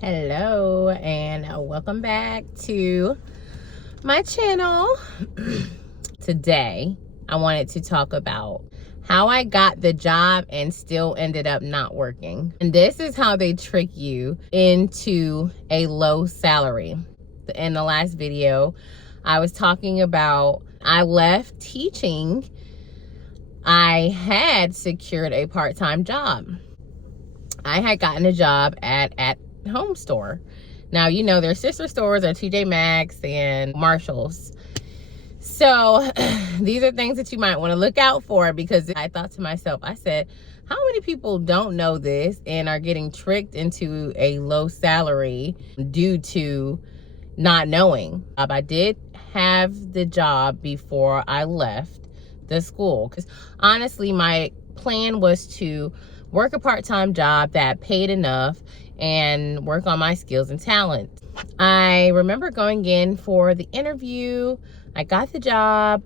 Hello and welcome back to my channel. Today I wanted to talk about how I got the job and still ended up not working. And this is how they trick you into a low salary. In the last video I was talking about I left teaching. I had secured a part-time job. I had gotten a job at home store. Now, you know, their sister stores are TJ Maxx and Marshalls. So these are things that you might want to look out for, because I thought to myself, I said, how many people don't know this and are getting tricked into a low salary due to not knowing? I did have the job before I left the school, because honestly, my plan was to work a part-time job that paid enough and work on my skills and talent. I remember going in for the interview. I got the job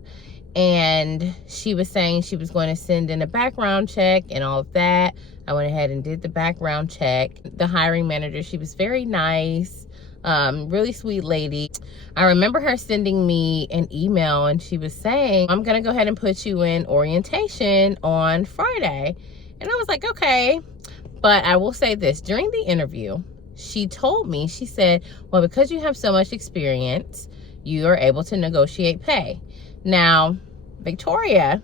and she was saying she was going to send in a background check and all of that. I went ahead and did the background check. The hiring manager, she was very nice, really sweet lady. I remember her sending me an email and she was saying, I'm gonna go ahead and put you in orientation on Friday. And I was like, okay. But I will say this, during the interview, she told me, she said, well, because you have so much experience, you are able to negotiate pay. Now, Victoria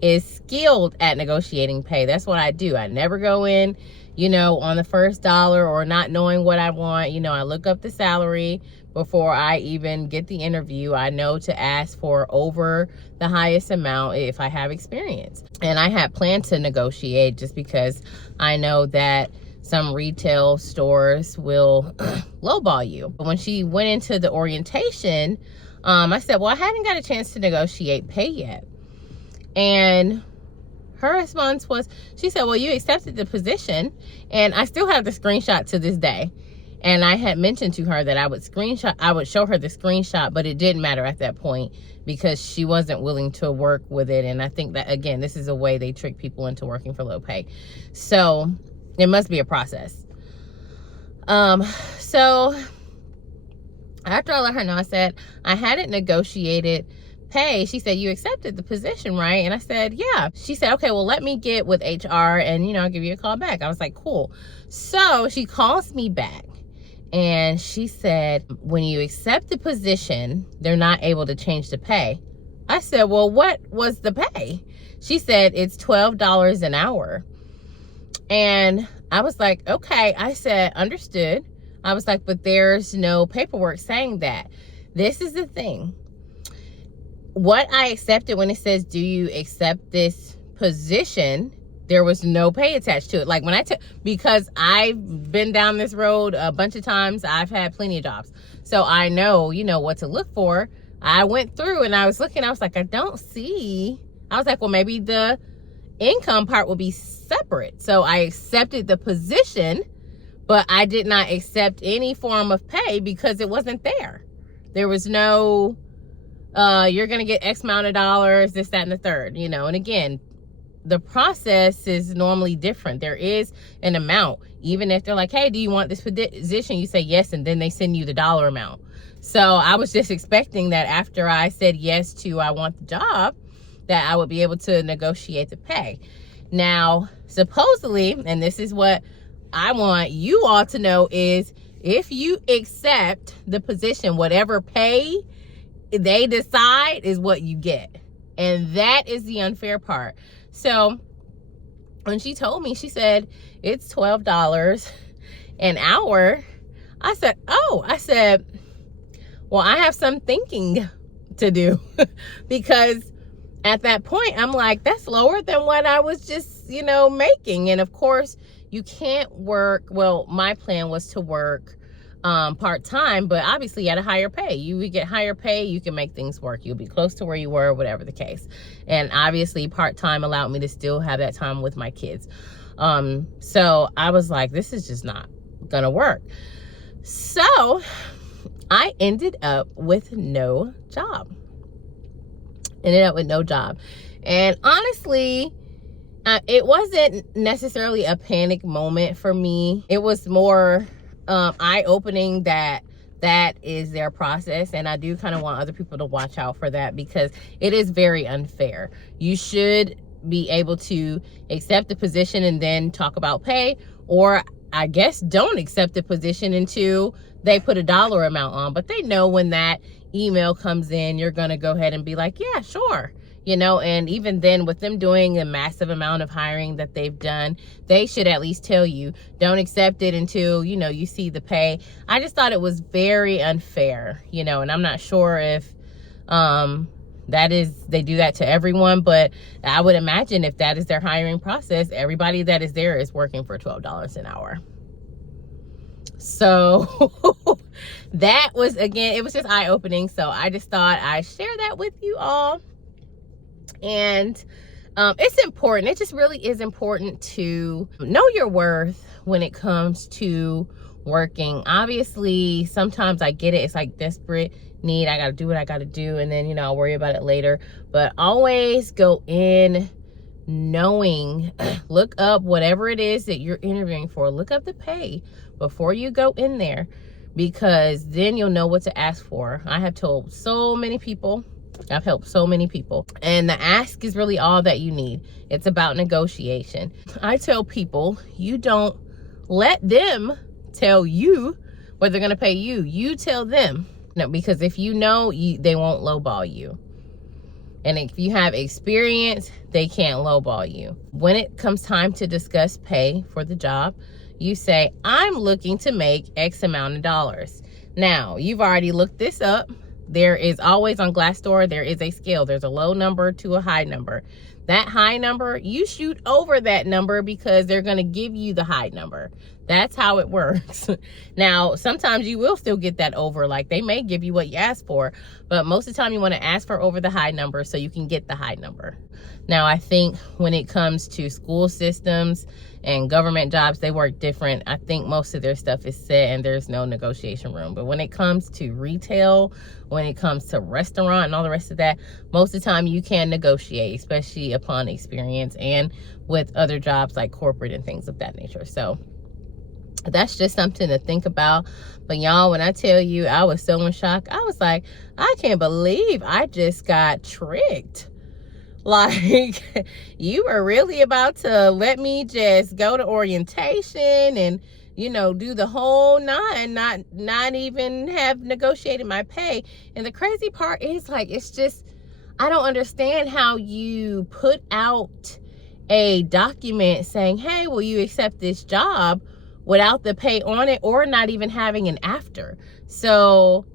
is skilled at negotiating pay. That's what I do. I never go in, you know, on the first dollar or not knowing what I want. You know, I look up the salary before I even get the interview. I know to ask for over the highest amount if I have experience. And I had planned to negotiate just because I know that some retail stores will lowball you. But when she went into the orientation, I said, well, I hadn't got a chance to negotiate pay yet. And her response was, she said, well, you accepted the position. And I still have the screenshot to this day. And I had mentioned to her that I would show her the screenshot, but it didn't matter at that point because she wasn't willing to work with it. And I think that, again, this is a way they trick people into working for low pay. So it must be a process. So after I let her know, I said, I hadn't negotiated pay. She said, you accepted the position, right? And I said, yeah. She said, okay, well, let me get with HR and, you know, I'll give you a call back. I was like, cool. So she calls me back. And she said, when you accept the position, they're not able to change the pay. I said, well, what was the pay? She said, it's $12 an hour. And I was like, okay. I said, understood. I was like, but there's no paperwork saying that. This is the thing. What I accepted when it says, do you accept this position? There was no pay attached to it. Like when I took, because I've been down this road a bunch of times, I've had plenty of jobs. So I know, you know, what to look for. I went through and I was looking, I was like, I don't see. I was like, well, maybe the income part will be separate. So I accepted the position, but I did not accept any form of pay because it wasn't there. There was no, you're going to get X amount of dollars, this, that, and the third, you know. And again, the process is normally different. There is an amount. Even if they're like, hey, do you want this position? You say yes, and then they send you the dollar amount. So I was just expecting that after I said yes to I want the job, that I would be able to negotiate the pay. Now, supposedly, and this is what I want you all to know, is if you accept the position, whatever pay they decide is what you get. And that is the unfair part. So when she told me, she said, it's $12 an hour. I said, oh, I said, well, I have some thinking to do because at that point, I'm like, that's lower than what I was just, you know, making. And of course, you can't work. Well, my plan was to work part-time, but obviously at a higher pay. You would get higher pay, you can make things work. You'll be close to where you were, whatever the case. And obviously part-time allowed me to still have that time with my kids. So I was like, this is just not gonna work. So I ended up with no job. And honestly, it wasn't necessarily a panic moment for me. It was more, eye-opening that that is their process, and I do kind of want other people to watch out for that, because it is very unfair. You should be able to accept the position and then talk about pay, or I guess don't accept the position until they put a dollar amount on. But they know when that email comes in, you're gonna go ahead and be like, yeah, sure. You know, and even then, with them doing a massive amount of hiring that they've done, they should at least tell you, don't accept it until, you know, you see the pay. I just thought it was very unfair, you know, and I'm not sure if they do that to everyone, but I would imagine if that is their hiring process, everybody that is there is working for $12 an hour. So that was, again, it was just eye-opening. So I just thought I'd share that with you all. And it's important. It just really is important to know your worth when it comes to working. Obviously, sometimes I get it. It's like desperate need. I got to do what I got to do. And then, you know, I'll worry about it later. But always go in knowing, look up whatever it is that you're interviewing for. Look up the pay before you go in there, because then you'll know what to ask for. I have told so many people, I've helped so many people, and the ask is really all that you need. It's about negotiation. I tell people, you don't let them tell you what they're going to pay you. You tell them. No, because if you know, they won't lowball you. And if you have experience, they can't lowball you. When it comes time to discuss pay for the job, you say, I'm looking to make X amount of dollars. Now, you've already looked this up. There is always on Glassdoor, there is a scale. There's a low number to a high number. That high number, you shoot over that number because they're going to give you the high number. That's how it works. Now, sometimes you will still get that over. Like, they may give you what you asked for, but most of the time you want to ask for over the high number so you can get the high number. Now, I think when it comes to school systems and government jobs, they work different. I think most of their stuff is set and there's no negotiation room. But when it comes to retail, when it comes to restaurant and all the rest of that, most of the time you can negotiate, especially upon experience and with other jobs like corporate and things of that nature. So that's just something to think about. But y'all, when I tell you I was so in shock, I was like, I can't believe I just got tricked. Like, you were really about to let me just go to orientation and, you know, do the whole nine, not even have negotiated my pay. And the crazy part is, like, it's just, I don't understand how you put out a document saying, hey, will you accept this job, without the pay on it, or not even having an after. So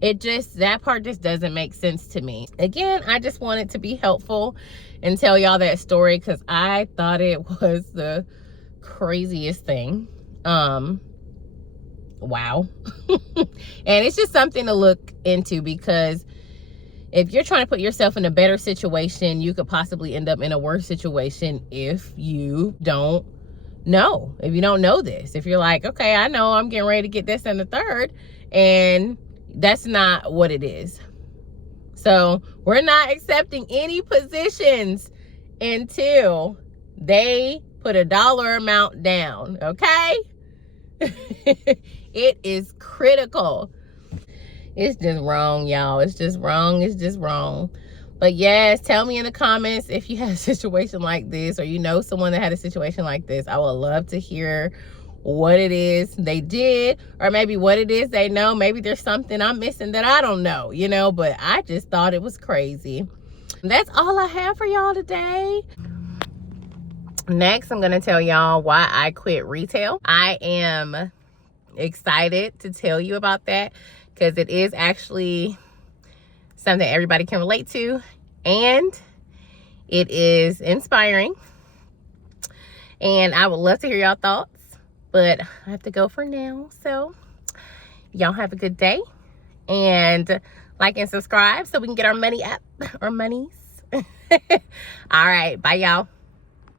it just, that part just doesn't make sense to me. Again, I just wanted to be helpful and tell y'all that story, because I thought it was the craziest thing. Wow. And it's just something to look into, because if you're trying to put yourself in a better situation, you could possibly end up in a worse situation if you don't know. If you don't know this. If you're like, okay, I know I'm getting ready to get this and the third, and that's not what it is. So we're not accepting any positions until they put a dollar amount down, okay? It is critical. It's just wrong, y'all. It's just wrong. It's just wrong. But yes, tell me in the comments if you had a situation like this, or you know someone that had a situation like this. I would love to hear what it is they did, or maybe what it is they know. Maybe there's something I'm missing that I don't know, you know, but I just thought it was crazy. That's all I have for y'all today. Next, I'm going to tell y'all why I quit retail. I am excited to tell you about that, because it is actually something everybody can relate to, and it is inspiring, and I would love to hear y'all thoughts. But I have to go for now. So y'all have a good day, and like and subscribe so we can get our money up, our monies. All right, bye y'all.